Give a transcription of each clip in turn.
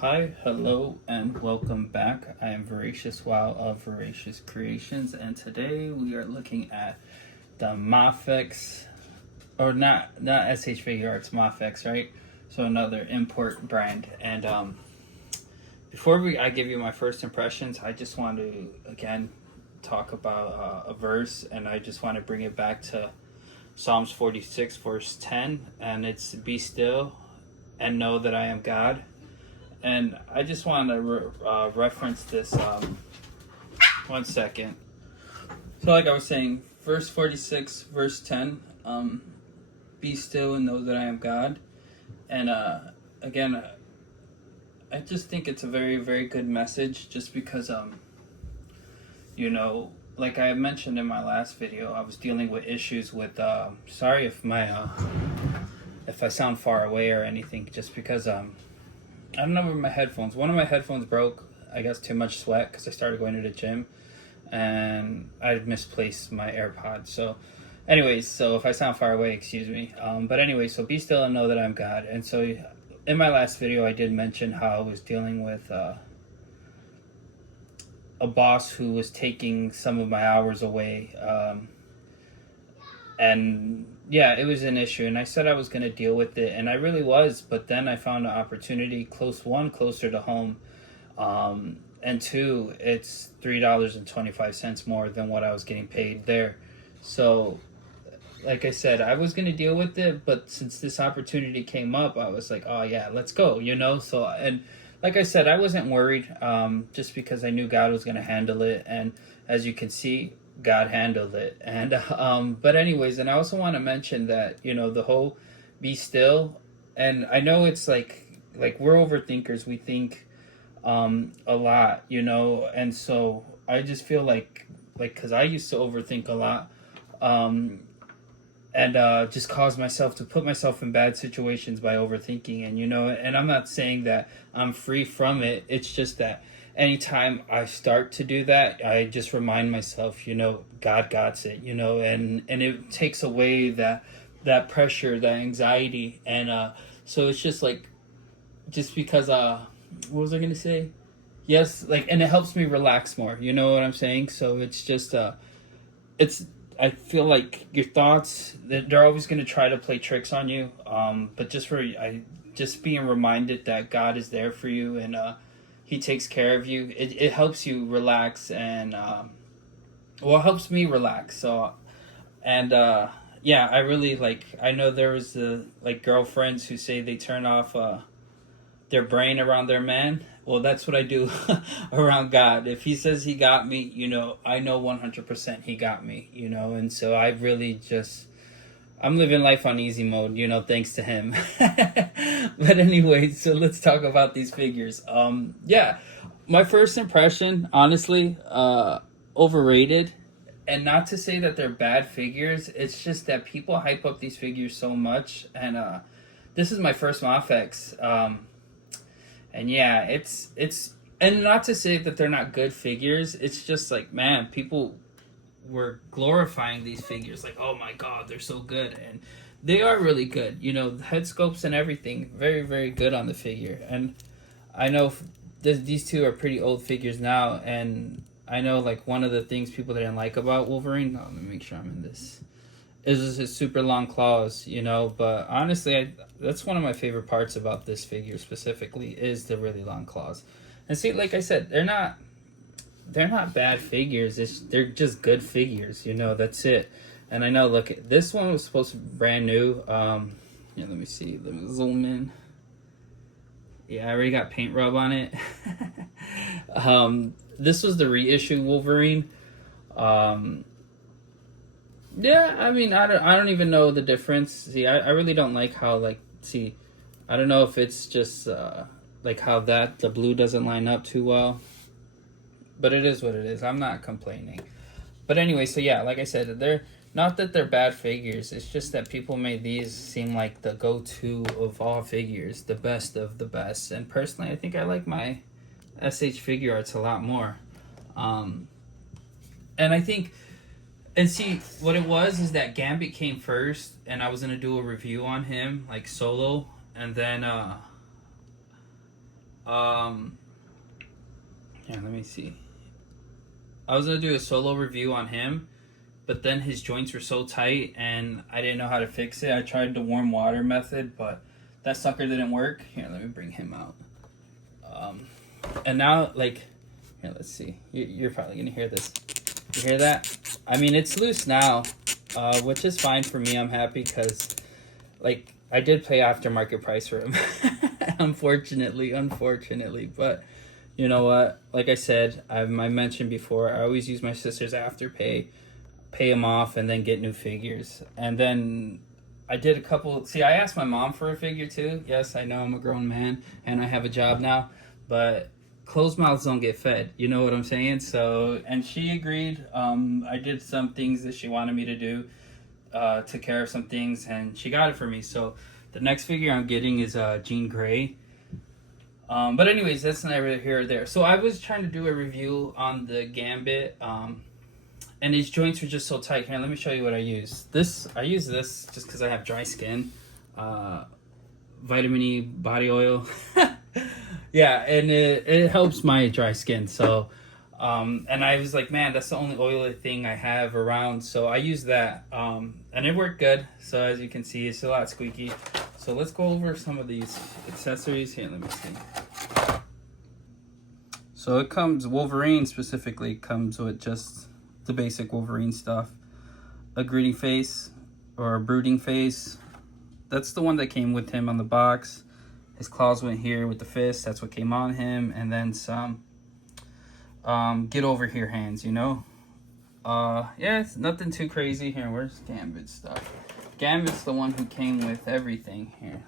Hi, hello, and welcome back. I am Voracious Wow of Voracious Creations, and today we are looking at the Mafex, or not SH Figure Arts, Mafex, right? So another import brand. And before I give you my first impressions, I just want to again talk about a verse, and I just want to bring it back to Psalms 46, verse 10, and it's "Be still and know that I am God." And I just want to reference this. One second. So, like I was saying, verse 46, verse 10, be still and know that I am God. And again, I just think it's a very, very good message just because, like I mentioned in my last video, I was dealing with issues with, sorry if I sound far away or anything, just because, I don't know where my headphones. One of my headphones broke. I guess too much sweat because I started going to the gym, and I misplaced my AirPods. So, anyways, so if I sound far away, excuse me. But anyway, so be still and know that I'm God. And so, in my last video, I did mention how I was dealing with a boss who was taking some of my hours away, and yeah, it was an issue, and I said I was going to deal with it, and I really was, but then I found an opportunity closer to home, and two, it's $3.25 more than what I was getting paid there. So like I said, I was going to deal with it, but since this opportunity came up, I was like, oh yeah, let's go, so, and like I said, I wasn't worried, just because I knew God was going to handle it, and as you can see, God handled it. And but anyways, and I also want to mention that the whole be still, and I know it's like we're overthinkers. We think a lot, and so I just feel like because I used to overthink a lot, and just cause myself to put myself in bad situations by overthinking. And I'm not saying that I'm free from it. It's just that anytime I start to do that, I just remind myself, God got it, and it takes away that pressure, that anxiety. And so it's just because what was I gonna say? Yes, and it helps me relax more, you know what I'm saying? So it's just it's I feel like your thoughts, they're always going to try to play tricks on you, but just being reminded that God is there for you, and he takes care of you, it helps you relax. And well, it helps me relax. So, and yeah, I really I know there was girlfriends who say they turn off their brain around their man. Well, that's what I do around God. If he says he got me, I know 100% he got me, and so I really I'm living life on easy mode, thanks to him. But anyway, so let's talk about these figures. Yeah, my first impression, honestly, overrated. And not to say that they're bad figures, it's just that people hype up these figures so much. And this is my first Mafex. And yeah, it's and not to say that they're not good figures. It's just man, people were glorifying these figures like, oh my god, they're so good, and they are really good. The head sculpts and everything, very very good on the figure. And I know these two are pretty old figures now, and I know one of the things people didn't like about Wolverine. Oh, let me make sure I'm in this. Is his super long claws, but honestly, that's one of my favorite parts about this figure specifically is the really long claws. And see, like I said, they're not bad figures. They're just good figures, that's it. And I know, look, this one was supposed to be brand new. Yeah, let me see. Let me zoom in. Yeah, I already got paint rub on it. This was the reissue Wolverine. Yeah, I mean, I don't even know the difference. See, I really don't like how I don't know if it's just how the blue doesn't line up too well, but it is what it is. I'm not complaining. But anyway, so yeah, like I said, they're not that they're bad figures. It's just that people made these seem like the go-to of all figures, the best of the best. And personally, I think I like my SH Figure Arts a lot more. And I think. And see, what it was is that Gambit came first, and I was going to do a review on him, solo, and then Yeah, let me see. I was gonna do a solo review on him, but then his joints were so tight and I didn't know how to fix it. I tried the warm water method, but that sucker didn't work. Here, let me bring him out. And now, like, here, let's see. You're probably gonna hear this. You hear that? I mean, it's loose now, which is fine for me. I'm happy because, like, I did pay aftermarket price for him. Unfortunately, but you know what? Like I said, I mentioned before, I always use my sister's afterpay, pay him off, and then get new figures. And then I did a couple. See, I asked my mom for a figure too. Yes, I know I'm a grown man and I have a job now, but closed mouths don't get fed. You know what I'm saying? So, and she agreed. I did some things that she wanted me to do, took care of some things, and she got it for me. So, the next figure I'm getting is Jean Grey. But anyways, that's neither here or there. So I was trying to do a review on the Gambit, and these joints were just so tight. Here, let me show you what I use. I use this just because I have dry skin. Vitamin E body oil. Yeah, and it helps my dry skin. So, and I was like, man, that's the only oily thing I have around. So I use that, and it worked good. So as you can see, it's a lot squeaky. So let's go over some of these accessories. Here, let me see. So it comes, Wolverine specifically comes with just the basic Wolverine stuff. A greeting face or a brooding face. That's the one that came with him on the box. His claws went here with the fist. That's what came on him. And then some get over here hands, you know? Yeah, it's nothing too crazy. Here, where's Gambit stuff? Gambit's the one who came with everything here.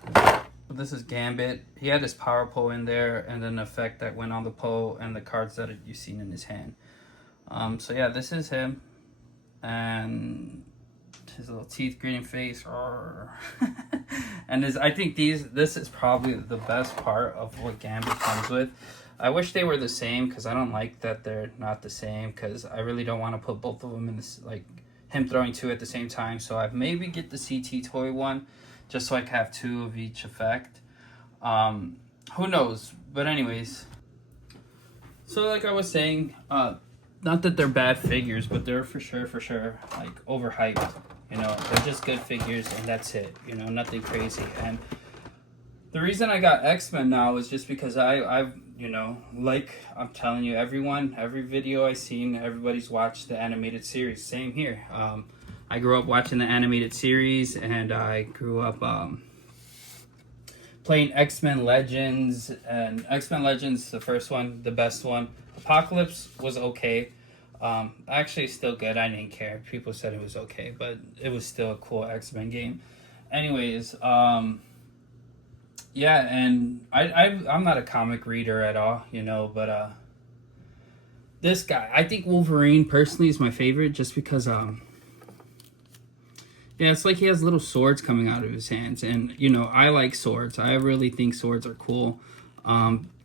This is Gambit. He had his power pole in there and an effect that went on the pole and the cards that you've seen in his hand. So yeah, this is him. And his little teeth gritting face. And I think this is probably the best part of what Gambit comes with. I wish they were the same because I don't like that they're not the same because I really don't want to put both of them in this, like, him throwing two at the same time. So I've maybe get the CT toy one just so I can have two of each effect. Who knows? But anyways, so like I was saying, not that they're bad figures, but they're for sure like overhyped. You know, they're just good figures and that's it. You know, nothing crazy. And the reason I got X-Men now is just because I've you know, like I'm telling you, every video I've seen, everybody's watched the animated series. Same here. I grew up watching the animated series, and I grew up playing X-Men Legends, and X-Men Legends, the first one, the best one. Apocalypse was okay. Actually, still good. I didn't care. People said it was okay, but it was still a cool X-Men game. Anyways, yeah, and I'm not a comic reader at all, you know, but this guy, I think Wolverine personally is my favorite just because yeah, it's like he has little swords coming out of his hands, and you know, I like swords. I really think swords are cool.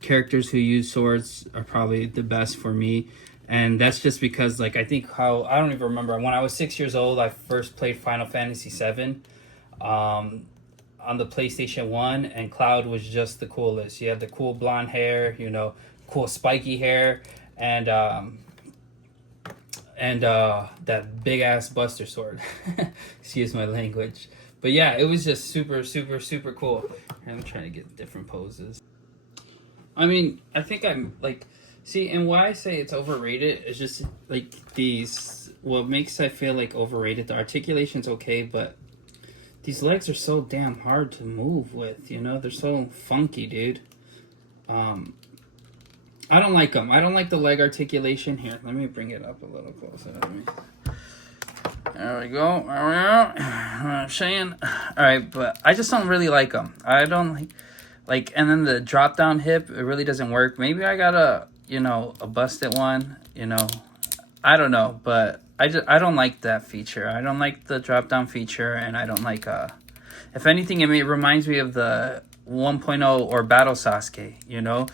Characters who use swords are probably the best for me, and that's just because, like, I think I don't even remember when I was 6 years old, I first played Final Fantasy VII. On the PlayStation 1, and Cloud was just the coolest. You had the cool blonde hair, you know, cool spiky hair, and that big ass Buster Sword. Excuse my language. But yeah, it was just super cool. I'm trying to get different poses. I mean, I think I'm like, see, and why I say it's overrated is just like what makes I feel like overrated, the articulation's okay, but these legs are so damn hard to move with, you know? They're so funky, dude. I don't like them. I don't like the leg articulation. Here, let me bring it up a little closer. There we go. What I'm saying. All right, but I just don't really like them. I don't like, and then the drop down hip, it really doesn't work. Maybe I got a busted one, you know. I don't know, but I don't like that feature. I don't like the drop down feature, and I don't like if anything, it reminds me of the 1.0 or Battle Sasuke, you know.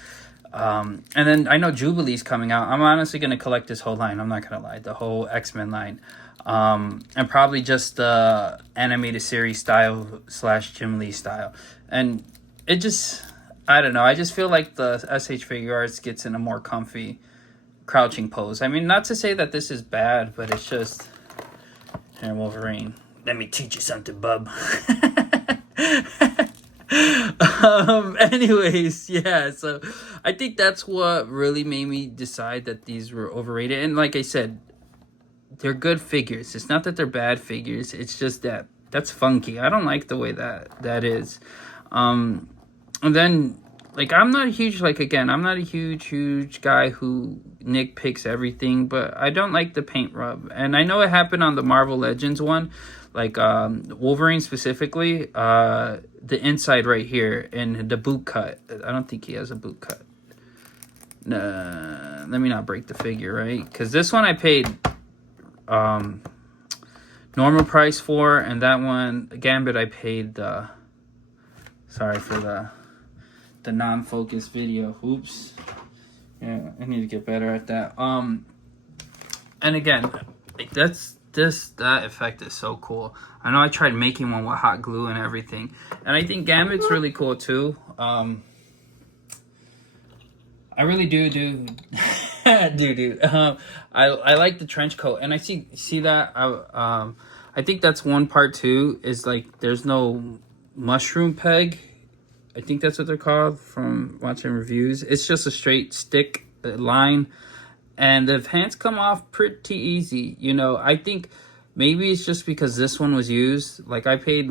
And then I know Jubilee's coming out. I'm honestly gonna collect this whole line. I'm not gonna lie, the whole X-Men line, and probably just the animated series style / Jim Lee style. And it just, I don't know. I just feel like the SH Figure Arts gets in a more comfy crouching pose. I mean, not to say that this is bad, but it's just... Here, Wolverine. Let me teach you something, bub. Anyways, yeah, so I think that's what really made me decide that these were overrated. And like I said, they're good figures. It's not that they're bad figures. It's just that that's funky. I don't like the way that is. And then, like, I'm not a huge, like, again, I'm not a huge guy who nitpicks everything, but I don't like the paint rub. And I know it happened on the Marvel Legends one, like, Wolverine specifically, the inside right here, and the boot cut. I don't think he has a boot cut. Let me not break the figure, right? Because this one I paid normal price for, and that one, Gambit, I paid the... Sorry for the non-focused video. Oops. Yeah, I need to get better at that. And again, like that effect is so cool. I know I tried making one with hot glue and everything, and I think Gambit's really cool too. I really do. I like the trench coat, and I see that. I think that's one part too. Is like there's no mushroom peg. I think that's what they're called from watching reviews. It's just a straight stick line, and the hands come off pretty easy. You know, I think maybe it's just because this one was used. Like I paid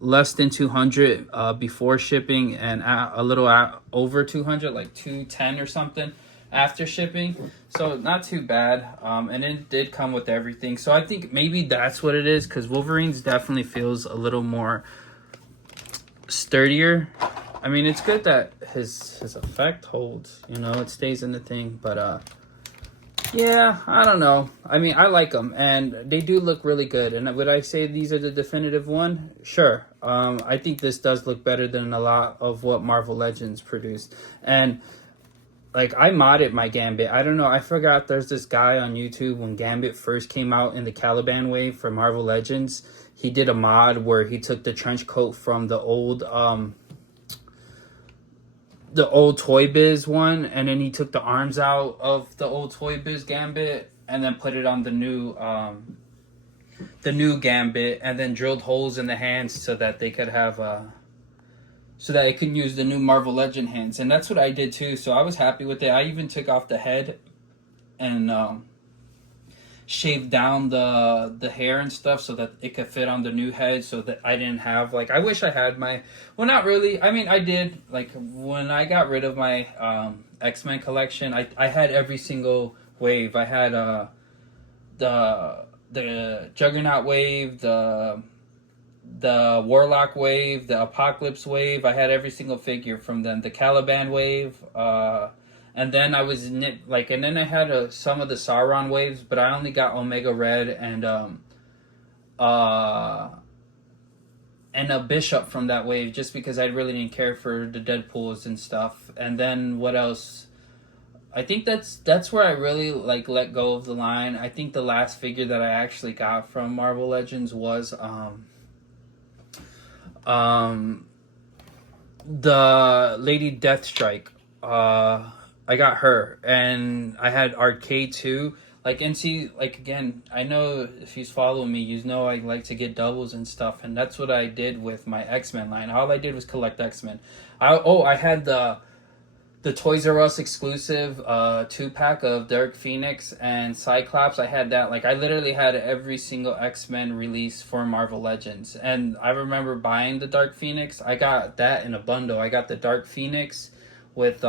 less than 200 before shipping, and a little over 200, like 210 or something after shipping. So not too bad. And it did come with everything. So I think maybe that's what it is, because Wolverine's definitely feels a little more sturdier. I mean, it's good that his effect holds, you know, it stays in the thing, but yeah, I don't know. I mean, I like them, and they do look really good. And would I say these are the definitive one? Sure. I think this does look better than a lot of what Marvel Legends produced. And like, I modded my Gambit. I don't know, I forgot there's this guy on YouTube when Gambit first came out in the Caliban wave for Marvel Legends. He did a mod where he took the trench coat from the old Toy Biz one, and then he took the arms out of the old Toy Biz Gambit and then put it on the new Gambit, and then drilled holes in the hands so that they could have so that it could use the new Marvel Legend hands. And that's what I did too, so I was happy with it. I even took off the head and shaved down the hair and stuff so that it could fit on the new head, so that I didn't have, like, I wish I had my, well, not really, I mean, I did, like, when I got rid of my X-Men collection, I had every single wave. I had the Juggernaut wave, the Warlock wave, the Apocalypse wave. I had every single figure from them. The Caliban wave, and then I was and then I had some of the Sauron waves, but I only got Omega Red and a Bishop from that wave, just because I really didn't care for the Deadpools and stuff. And then what else? I think that's where I really like let go of the line. I think the last figure that I actually got from Marvel Legends was the Lady Deathstrike. I got her, and I had Arcade too. Like, and see, like, again, I know if you follow me, you know I like to get doubles and stuff, and that's what I did with my X-Men line. All I did was collect X-Men. I had the Toys R Us exclusive 2-pack of Dark Phoenix and Cyclops. I had that. Like, I literally had every single X-Men release for Marvel Legends. And I remember buying the Dark Phoenix. I got that in a bundle. I got the Dark Phoenix with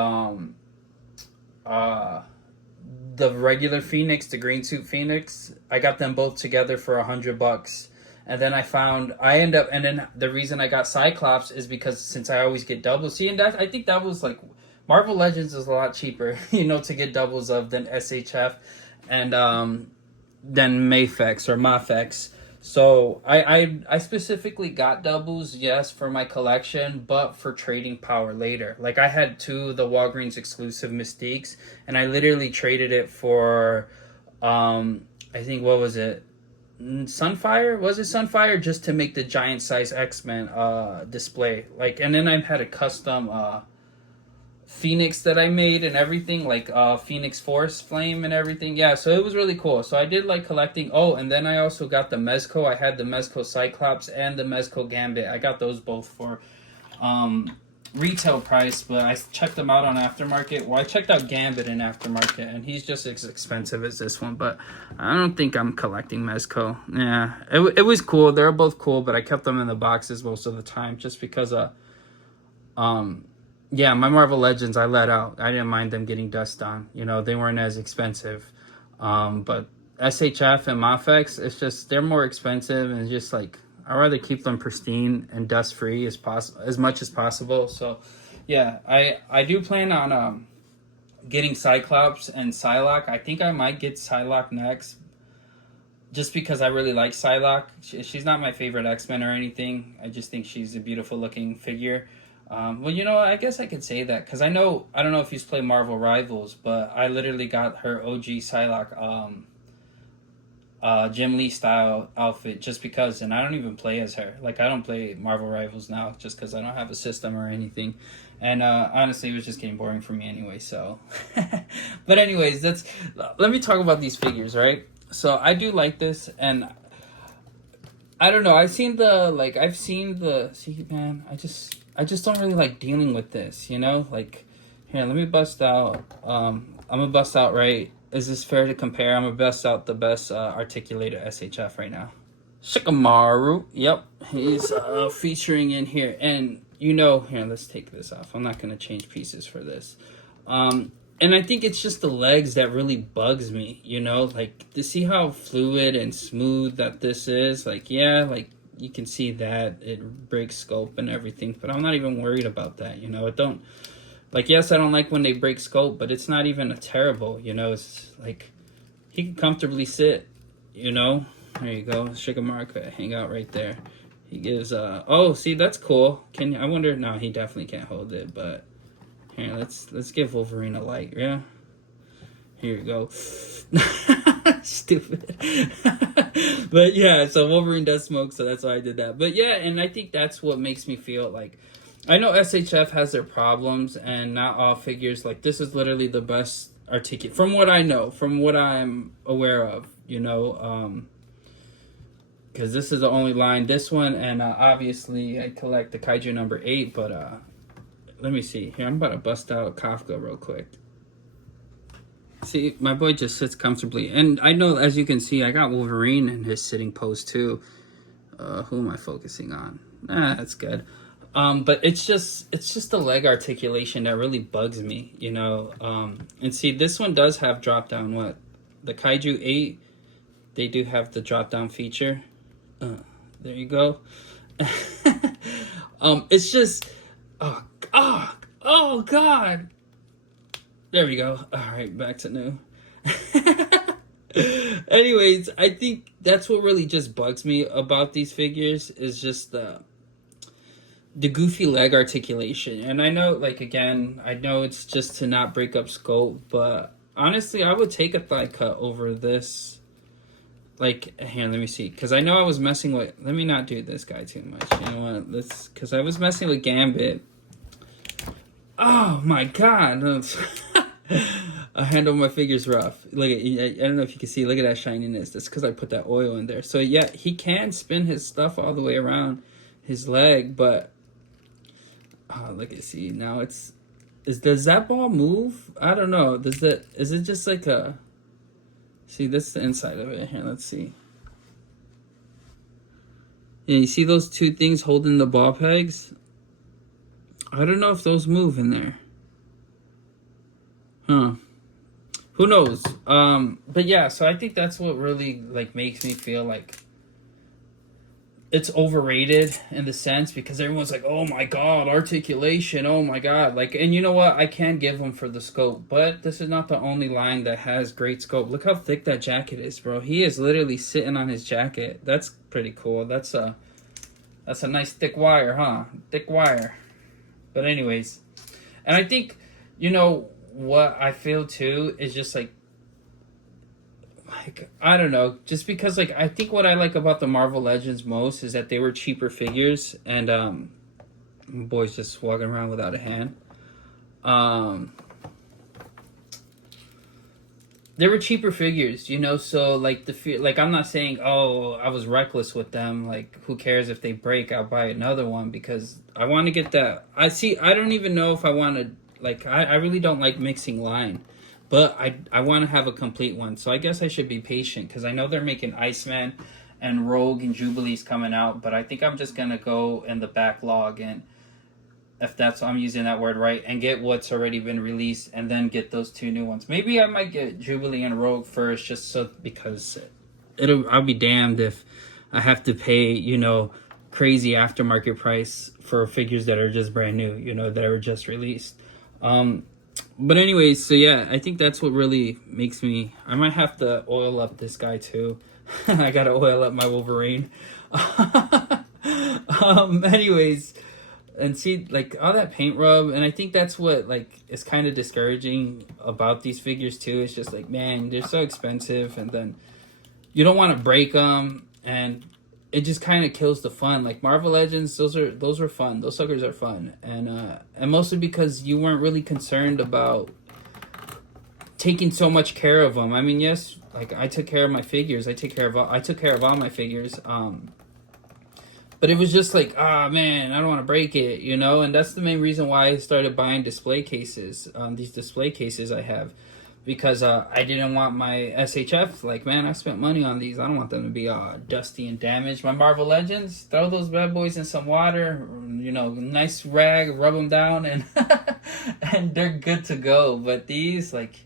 the regular Phoenix, the green suit Phoenix. I got them both together for $100. And then and then the reason I got Cyclops is because since I always get doubles. See, and that, I think that was like, Marvel Legends is a lot cheaper, you know, to get doubles of than SHF and than Mafex or Mafex. So I specifically got doubles, yes, for my collection, but for trading power later. Like, I had 2 of the Walgreens exclusive Mystiques, and I literally traded it for I think, what was it? Sunfire, was it Sunfire, just to make the giant size X-Men display. Like, and then I had a custom Phoenix that I made and everything, like Phoenix Force Flame and everything. Yeah, so it was really cool. So I did like collecting. Oh, and then I also got the Mezco. I had the Mezco Cyclops and the Mezco Gambit. I got those both for retail price, but I checked them out on aftermarket. Well, I checked out Gambit in aftermarket, and he's just as expensive as this one, but I don't think I'm collecting Mezco. Yeah, it was cool. They're both cool, but I kept them in the boxes most of the time just because yeah, my Marvel Legends I let out. I didn't mind them getting dust on. You know, they weren't as expensive. But SHF and Mafex, it's just, they're more expensive, and just like, I'd rather keep them pristine and dust free as much as possible. So yeah, I do plan on getting Cyclops and Psylocke. I think I might get Psylocke next, just because I really like Psylocke. She's not my favorite X-Men or anything. I just think she's a beautiful looking figure. Well, you know, I guess I could say that because I don't know if you've played Marvel Rivals, but I literally got her OG Psylocke Jim Lee style outfit just because, and I don't even play as her. Like, I don't play Marvel Rivals now just because I don't have a system or anything. And honestly, it was just getting boring for me anyway, so. But anyways, let me talk about these figures, right? So I do like this, and I don't know. See, man, I just don't really like dealing with this, you know? Like, here, let me bust out. I'm gonna bust out, right? Is this fair to compare? I'm gonna bust out the best articulator SHF right now. Shikamaru. Yep, he's featuring in here. And, you know, here, let's take this off. I'm not gonna change pieces for this. And I think it's just the legs that really bugs me, you know? Like, to see how fluid and smooth that this is. Like, yeah, like, you can see that it breaks scope and everything, but I'm not even worried about that, you know? Yes, I don't like when they break scope, but it's not even a terrible, you know? It's like, he can comfortably sit, you know? There you go. Shikamaru could hang out right there. He gives, oh, see, that's cool. I wonder, no, he definitely can't hold it, but here, let's give Wolverine a light, yeah? Here you go. Stupid. But yeah, so Wolverine does smoke, so that's why I did that. But yeah, and I think that's what makes me feel like, I know SHF has their problems, and not all figures, like, this is literally the best articulate, from what I know, from what I'm aware of, you know, because this is the only line, this one, and obviously I collect the Kaiju number 8, but let me see. Here, I'm about to bust out Kafka real quick. See, my boy just sits comfortably. And I know, as you can see, I got Wolverine in his sitting pose too. Who am I focusing on? That's good. But it's just the leg articulation that really bugs me, you know. And see, this one does have drop down. What? The Kaiju 8, they do have the drop down feature. There you go. It's just, oh God. There we go. All right, back to new. Anyways, I think that's what really just bugs me about these figures is just the goofy leg articulation. And I know, like, again, I know it's just to not break up scope, but honestly, I would take a thigh cut over this. Like, here, let me see. Because I know I was messing with... Let me not do this guy too much. You know what? Because I was messing with Gambit. Oh, my God. I handle my figures rough. Look at, I don't know if you can see. Look at that shininess. That's because I put that oil in there. So, yeah, he can spin his stuff all the way around his leg, but... Oh, look at, see, now does that ball move? I don't know. Is it just like a... See, this is the inside of it. Here, let's see. Yeah, you see those two things holding the ball pegs? I don't know if those move in there. Huh. Who knows? But yeah, so I think that's what really, like, makes me feel like it's overrated in the sense, because everyone's like, oh my God, articulation, oh my God. Like, and you know what? I can give them for the scope, but this is not the only line that has great scope. Look how thick that jacket is, bro. He is literally sitting on his jacket. That's pretty cool. That's a nice thick wire, huh? Thick wire. But anyways, and I think, you know, what I feel too is just like, like, I don't know, just because like I think what I like about the Marvel Legends most is that they were cheaper figures, and my boy's just walking around without a hand. They were cheaper figures, you know. So like like I'm not saying, oh, I was reckless with them. Like, who cares if they break? I'll buy another one because I want to get that. I don't even know if I want to. Like, I really don't like mixing line, but I want to have a complete one. So I guess I should be patient because I know they're making Iceman and Rogue and Jubilee's coming out. But I think I'm just gonna go in the backlog, and if that's I'm using that word right, and get what's already been released, and then get those two new ones. Maybe I might get Jubilee and Rogue first, just so because I'll be damned if I have to pay, you know, crazy aftermarket price for figures that are just brand new, you know, that were just released. But anyways, so yeah, I think that's what really makes me. I might have to oil up this guy too. I gotta oil up my Wolverine. Anyways. And see, like, all that paint rub, and I think that's what, like, is kind of discouraging about these figures, too. It's just like, man, they're so expensive, and then you don't want to break them, and it just kind of kills the fun. Like, Marvel Legends, those were fun. Those suckers are fun. And mostly because you weren't really concerned about taking so much care of them. I mean, yes, like, I took care of my figures. I took care of all my figures. But it was just like, man, I don't want to break it, you know? And that's the main reason why I started buying display cases, these display cases I have. Because I didn't want my SHF, like, man, I spent money on these. I don't want them to be dusty and damaged. My Marvel Legends, throw those bad boys in some water, you know, nice rag, rub them down, and and they're good to go. But these, like,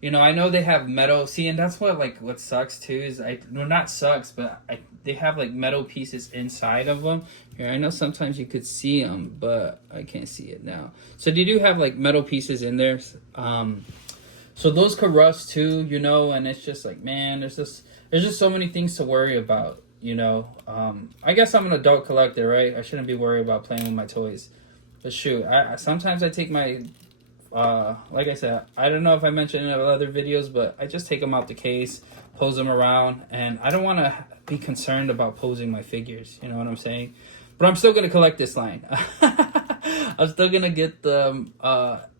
you know, I know they have metal. See, and that's what sucks too is not sucks, but they have like metal pieces inside of them. Here, I know sometimes you could see them, but I can't see it now. So they do have like metal pieces in there. So those could rust too, you know. And it's just like, man, there's just so many things to worry about, you know. I guess I'm an adult collector, right? I shouldn't be worried about playing with my toys. But shoot, sometimes I take my like I said, I don't know if I mentioned in other videos, but I just take them out the case, pose them around, and I don't want to be concerned about posing my figures, you know what I'm saying? But I'm still going to collect this line. I'm still going to get the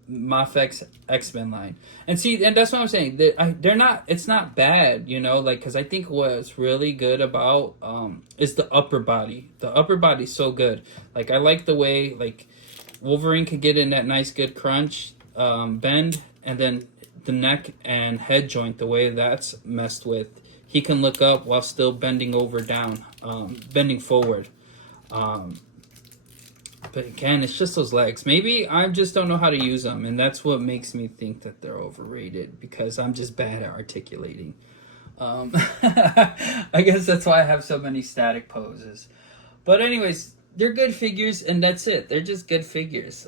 Mafex X-Men line. And see, and that's what I'm saying. They're not, it's not bad, you know, like, because I think what's really good about is the upper body. The upper body's so good. Like, I like the way, like, Wolverine could get in that nice good crunch, bend, and then the neck and head joint, the way that's messed with, he can look up while still bending over down, bending forward. But again, it's just those legs. Maybe I just don't know how to use them, and that's what makes me think that they're overrated, because I'm just bad at articulating. I guess that's why I have so many static poses. But anyways, they're good figures, and that's it. They're just good figures.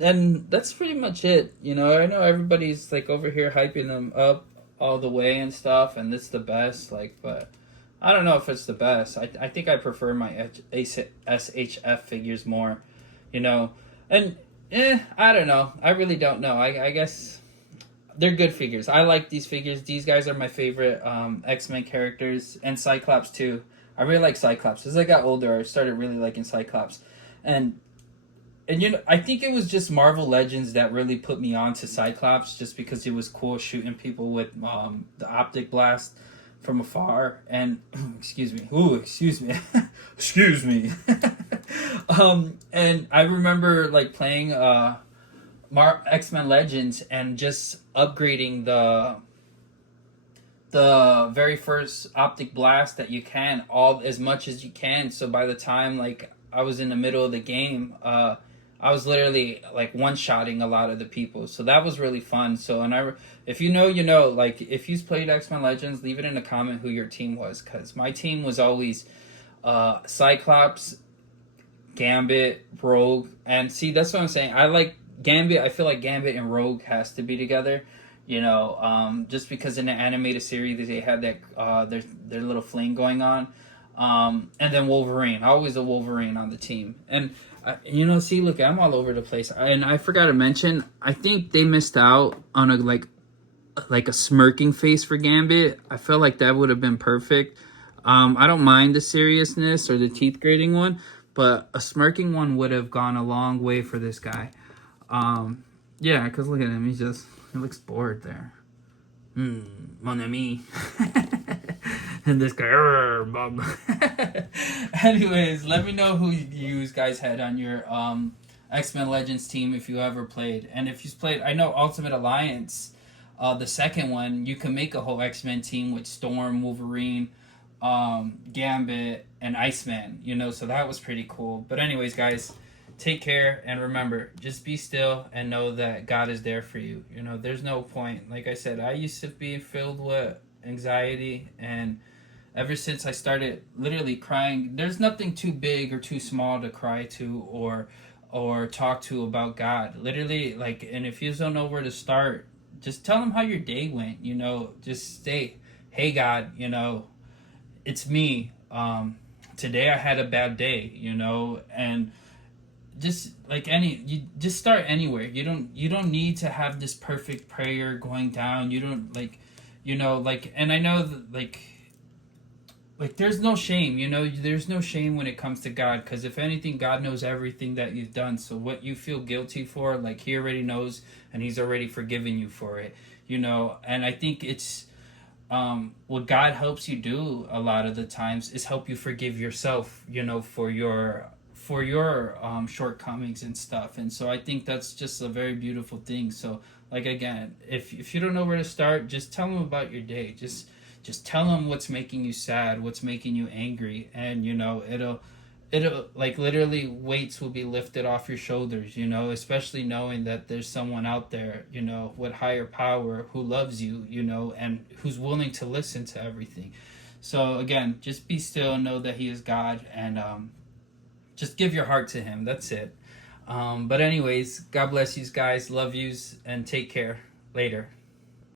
And that's pretty much it. You know, I know everybody's like over here hyping them up all the way and stuff, and it's the best. Like, but I don't know if it's the best. I think I prefer my SHF figures more. You know, and I don't know. I really don't know. I guess they're good figures. I like these figures. These guys are my favorite X-Men characters, and Cyclops too. I really like Cyclops. As I got older, I started really liking Cyclops. And you know, I think it was just Marvel Legends that really put me on to Cyclops, just because it was cool shooting people with the optic blast from afar. And excuse me. Excuse me. And I remember like playing X-Men Legends and just upgrading the very first optic blast that you can, all as much as you can. So by the time like I was in the middle of the game, I was literally like one-shotting a lot of the people. So that was really fun. So, and if you know, you know, like if you've played X-Men Legends, leave it in a comment who your team was, because my team was always Cyclops, Gambit, Rogue, and see, that's what I'm saying. I like Gambit. I feel like Gambit and Rogue has to be together. You know, just because in the animated series they had that their little fling going on, and then Wolverine. Always a Wolverine on the team, and you know, see, look, I'm all over the place, and I forgot to mention. I think they missed out on like a smirking face for Gambit. I felt like that would have been perfect. I don't mind the seriousness or the teeth grating one, but a smirking one would have gone a long way for this guy. Yeah, because look at him. He looks bored there. Mon ami. And this guy, Bob. Anyways, let me know who you guys had on your X-Men Legends team if you ever played. And if you've played, I know Ultimate Alliance, the second one, you can make a whole X-Men team with Storm, Wolverine, Gambit, and Iceman, you know, so that was pretty cool. But anyways, guys, take care, and remember, just be still and know that God is there for you. You know, there's no point. Like I said, I used to be filled with anxiety, and ever since I started literally crying, there's nothing too big or too small to cry to or talk to about God. Literally, like, and if you don't know where to start, just tell him how your day went, you know, just say, hey God, you know, it's me. Today I had a bad day, you know, and just like you just start anywhere. You don't need to have this perfect prayer going down. You don't like, you know, like, and I know that, like there's no shame, you know, there's no shame when it comes to God, because if anything, God knows everything that you've done. So what you feel guilty for, like, he already knows, and he's already forgiven you for it, you know. And I think it's what God helps you do a lot of the times is help you forgive yourself, you know, for your shortcomings and stuff. And so I think that's just a very beautiful thing. So, like, again, if you don't know where to start, just tell him about your day. Just tell him what's making you sad, what's making you angry, and you know, it'll like literally weights will be lifted off your shoulders, you know, especially knowing that there's someone out there, you know, with higher power who loves you, you know, and who's willing to listen to everything. So again, just be still and know that he is God, and just give your heart to him. That's it. But anyways, God bless you guys, love yous, and take care. Later.